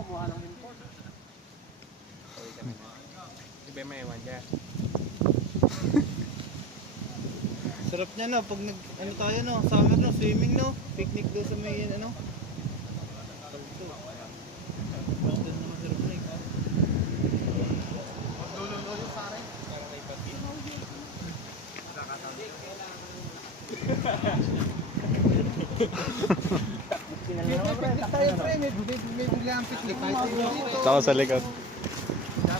kumuha ng import. Iba may ewan dyan. Sarap niya no, pag ano tayo no, summer no, swimming no, picnic doon sa may ano. Doon naman sarap na ikaw. Lolo sa akin. Para may pati. Picnic tayo pre, may biglang picnic. Ako sa likod.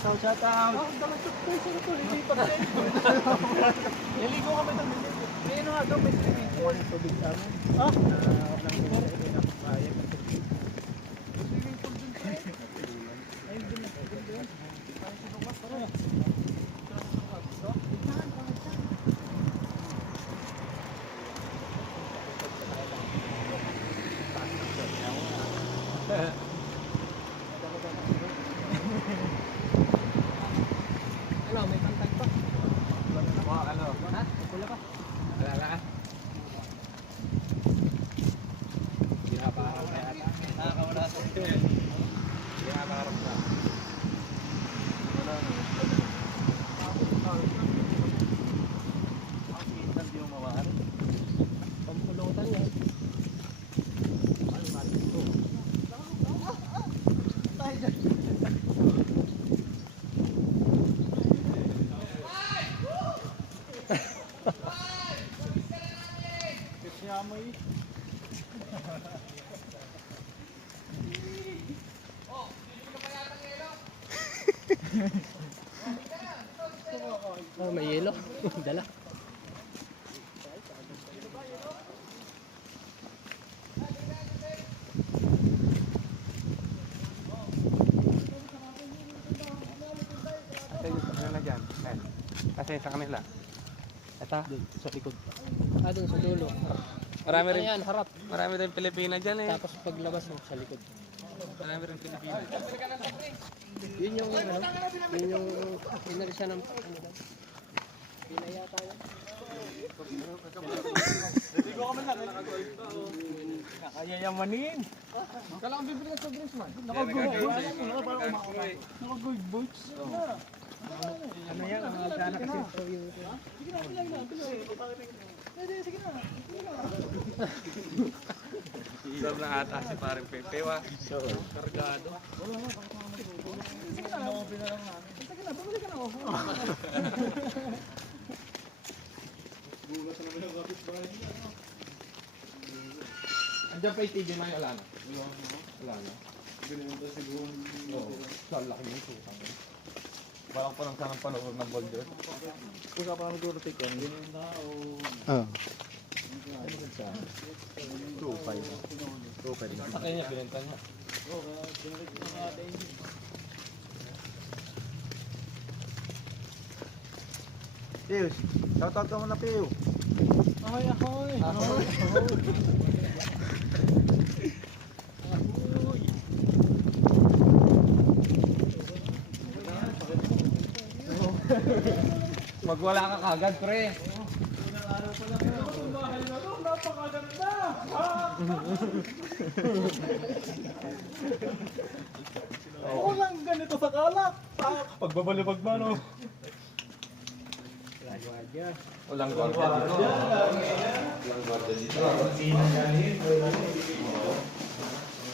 Shout out. Naligo kami doon. May ano nga doon, may swimming pool. Tubig sa amin. Ah? Swimming pool dun pre. Ayun din na. Ano, may pantay pa. Ano? Ha? Pula pa. Wala ka. Hindi na pa harap na yata. Nakakawala sa ito. Hindi na pa harap na. Hindi yung mawari. Pampulutan yan. Yamoy. Oh, may yelo. Dala. Kasi sa kanila. Ito? Sa likod. Ah, dun sa dulo. Marami rin. Ayan, harap. Marami rin Pilipina dyan eh. Tapos paglabas mo sa likod. Marami rin Pilipina. Yun yung ano? Yun yung pinarisa ng ano daw? Pinayata yan. Hindi ko kami lang. Nakayayamanin. Kala kang bibili ng soft drinks man. Naka-gold boots. Ano yan? Magkana kasi so yung... Sige na, bilang na. Sige na. Sarap na ata si parang Pepe wa. Kargado. Sige na, bumili ka na ako. Bulas na naman yung kapit bahay niya. Andiyan pa yung TV na yung wala na. Wala na. Ganyan ba siguro? Oo. Lalaki yung susang. Parang pa lang sanang panood ng Boulder. Kung ka parang Dorotek yan, ganyan na o... Oo. Ano ba siya? 2.5. Sa kanya, binenta niya. Oo, kaya binalik na natin. Pio, shoutout ka muna Pio. Ahoy, ahoy! Magwala ka kagad, pre. Napakaganda! Walang ganito sa kalak! Pagbabalibag ba, no? Walang gwardiya dito. Walang gwardiya dito.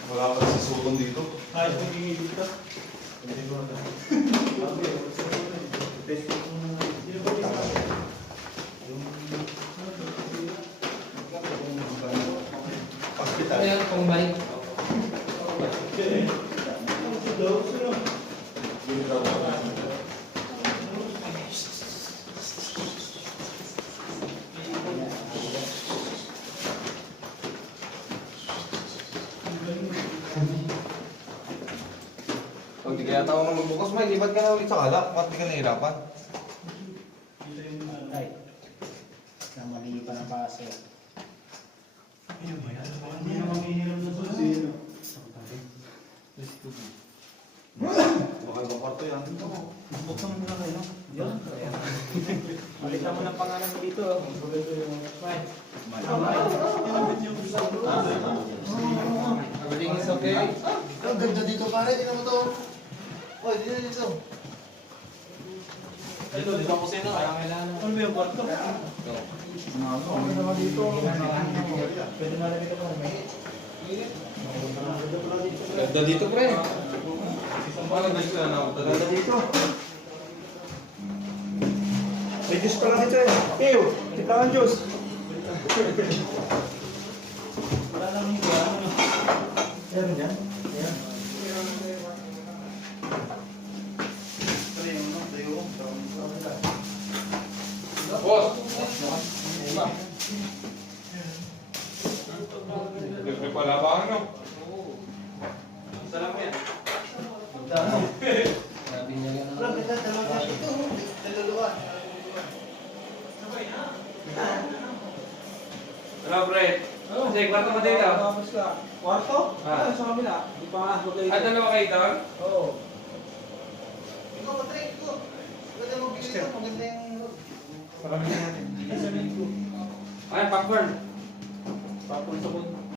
Wala pa si Sulong dito. Ay, tingin dito. Ayan, kung balik. Pag di kaya tao nga magbukas, may lipat ka na ulit sa kalak. Bakit di ka nahirapan? Ay, namali pa ng paso. Ayun ba yan? Hindi na manghihiram sa susi. Baka ibang kwarto yan. Buksan mo na kayo. Yan. Balikan mo ng pangalan mo dito. Bye. Nagaling sa Ang ganda dito pare, tingnan mo to. Oy, dito. Dito ako sino. Ano ba yung kwarto? Ano naman dito? Pwede na rin ito po. Ganda dito, pre. Ganda dito. May juice pala dito eh. Ew, kita ang juice. Wala lang yung ano. Meron yan? Ayan. Boss! Libre pala ba ano? Salam mo yan. Sabi niya yan. Dalawa dito. Dalawa. Hello, pre. Kasi kwarto mo dito. Kwarto? Ah. Sa kabila. Di pa nga. Ah, dalawa kayo doon? Oo. Ikaw, Patrick, ikaw. Pwede mo bigyan ito. Maganda yung... Parami natin. Ay, popcorn. Papun sa kun.